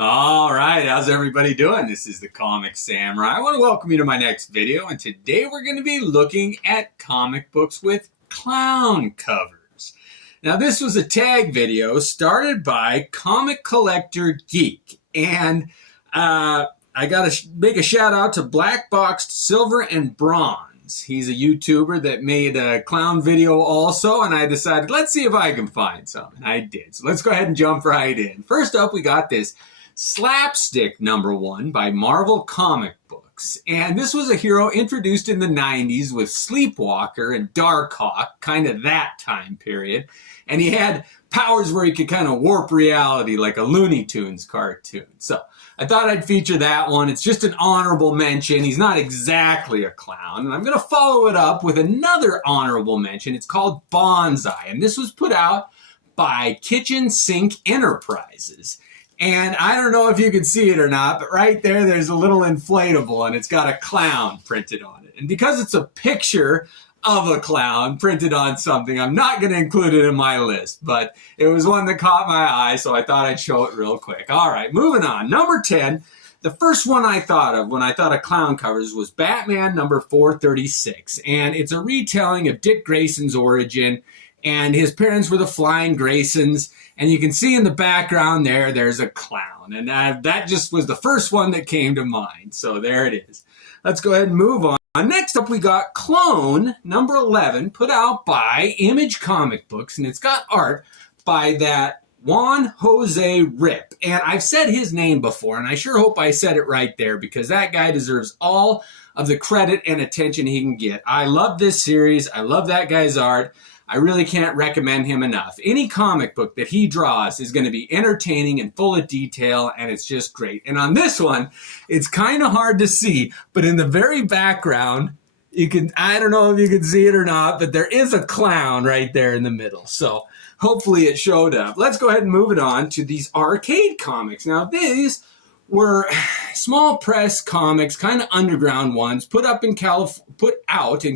All right, how's everybody doing? This is the Comic Samurai. I want to welcome you to my next video, and today we're going to be looking at comic books with clown covers. Now, this was a tag video started by Comic Collector Geek, and I got to make a shout out to Black Boxed Silver and Bronze. He's a YouTuber that made a clown video also, and I decided, let's see if I can find some, and I did. So let's go ahead and jump right in. First up, we got this Slapstick #1 by Marvel Comic Books. And this was a hero introduced in the 90s with Sleepwalker and Darkhawk, kind of that time period. And he had powers where he could kind of warp reality like a Looney Tunes cartoon. So I thought I'd feature that one. It's just an honorable mention. He's not exactly a clown. And I'm going to follow it up with another honorable mention. It's called Bonsai. And this was put out by Kitchen Sink Enterprises. And I don't know if you can see it or not, but right there, there's a little inflatable, and it's got a clown printed on it. And because it's a picture of a clown printed on something, I'm not going to include it in my list, but it was one that caught my eye, so I thought I'd show it real quick. All right, moving on. Number 10, the first one I thought of when I thought of clown covers was Batman number 436, and it's a retelling of Dick Grayson's origin, and his parents were the Flying Graysons. And you can see in the background there's a clown. And that just was the first one that came to mind. So there it is. Let's go ahead and move on. Next up, we got Clone number 11, put out by Image Comic Books. And it's got art by that Juan Jose Rip. And I've said his name before, and I sure hope I said it right there, because that guy deserves all of the credit and attention he can get. I love this series. I love that guy's art. I really can't recommend him enough. Any comic book that he draws is going to be entertaining and full of detail, and it's just great. And on this one, it's kind of hard to see, but in the very background, I don't know if you can see it or not, but there is a clown right there in the middle. So hopefully it showed up. Let's go ahead and move it on to these arcade comics. Now, these were small press comics, kind of underground ones, put out in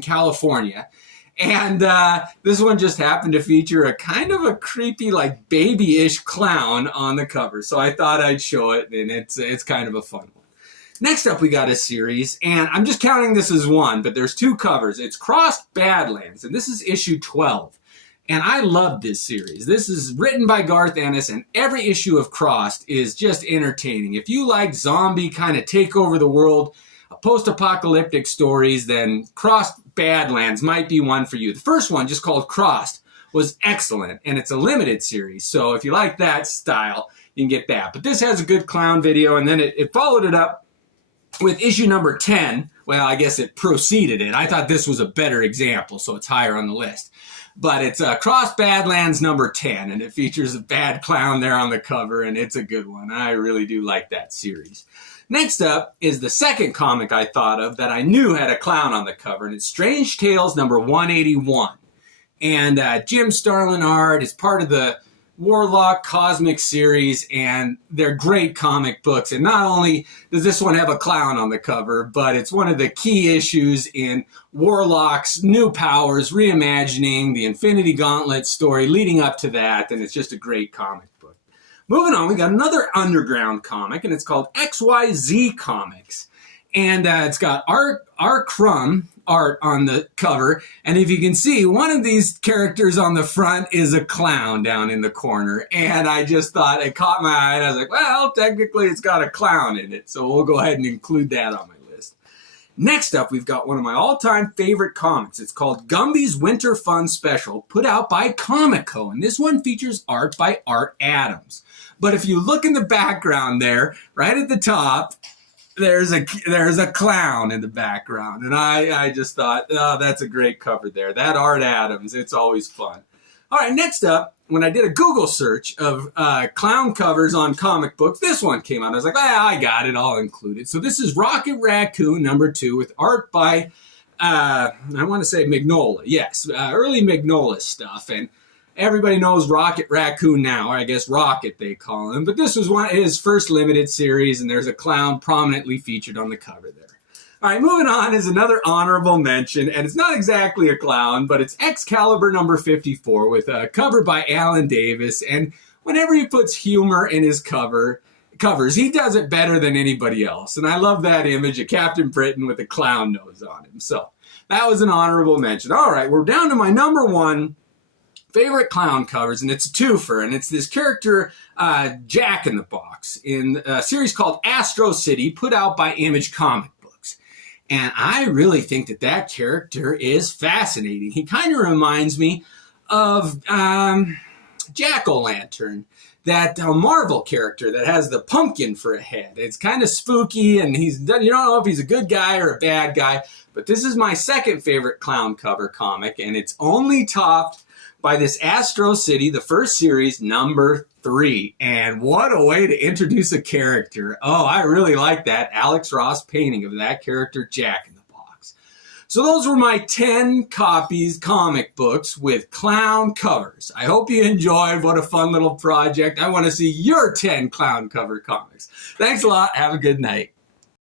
California. And this one just happened to feature a kind of a creepy, like baby-ish clown on the cover. So I thought I'd show it, and it's kind of a fun one. Next up, we got a series, and I'm just counting this as one, but there's two covers. It's Crossed Badlands, and this is issue 12. And I love this series. This is written by Garth Ennis, and every issue of Crossed is just entertaining. If you like zombie kind of take over the world, post-apocalyptic stories, then Crossed Badlands might be one for you. The first one, just called Crossed, was excellent, and it's a limited series. So if you like that style, you can get that. But this has a good clown video, and then it followed it up with issue number 10. Well, I guess it preceded it. I thought this was a better example, so it's higher on the list. But it's Crossed Badlands number 10, and it features a bad clown there on the cover, and it's a good one. I really do like that series. Next up is the second comic I thought of that I knew had a clown on the cover, and it's Strange Tales number 181. And Jim Starlin art is part of the Warlock Cosmic series, and they're great comic books. And not only does this one have a clown on the cover, but it's one of the key issues in Warlock's new powers, reimagining the Infinity Gauntlet story leading up to that, and it's just a great comic book. Moving on, we got another underground comic, and it's called XYZ Comics. And it's got R. Crumb art on the cover. And if you can see, one of these characters on the front is a clown down in the corner. And I just thought, it caught my eye, and I was like, well, technically it's got a clown in it. So we'll go ahead and include that on my list. Next up, we've got one of my all-time favorite comics. It's called Gumby's Winter Fun Special, put out by Comico. And this one features art by Art Adams. But if you look in the background there, right at the top, there's a clown in the background. And I just thought, oh, that's a great cover there. That Art Adams, it's always fun. All right, next up, when I did a Google search of clown covers on comic books, this one came out. I was like, I got it, I'll include it. So this is Rocket Raccoon number 2 with art by, I want to say Mignola. Yes, early Mignola stuff. And everybody knows Rocket Raccoon now, or I guess Rocket they call him. But this was one of his first limited series, and there's a clown prominently featured on the cover there. All right, moving on is another honorable mention, and it's not exactly a clown, but it's Excalibur number 54 with a cover by Alan Davis. And whenever he puts humor in his cover, covers. He does it better than anybody else. And I love that image of Captain Britain with a clown nose on him. So that was an honorable mention. All right, we're down to my number one favorite clown covers, and it's a twofer, and it's this character, Jack in the Box, in a series called Astro City, put out by Image Comic Books. And I really think that that character is fascinating. He kind of reminds me of Jack-o'-lantern, that Marvel character that has the pumpkin for a head. It's kind of spooky, and you don't know if he's a good guy or a bad guy, but this is my second favorite clown cover comic, and it's only topped by this Astro City, the first series, number 3. And what a way to introduce a character. Oh, I really like that Alex Ross painting of that character, Jack in the Box. So those were my 10 copies comic books with clown covers. I hope you enjoyed. What a fun little project. I want to see your 10 clown cover comics. Thanks a lot. Have a good night.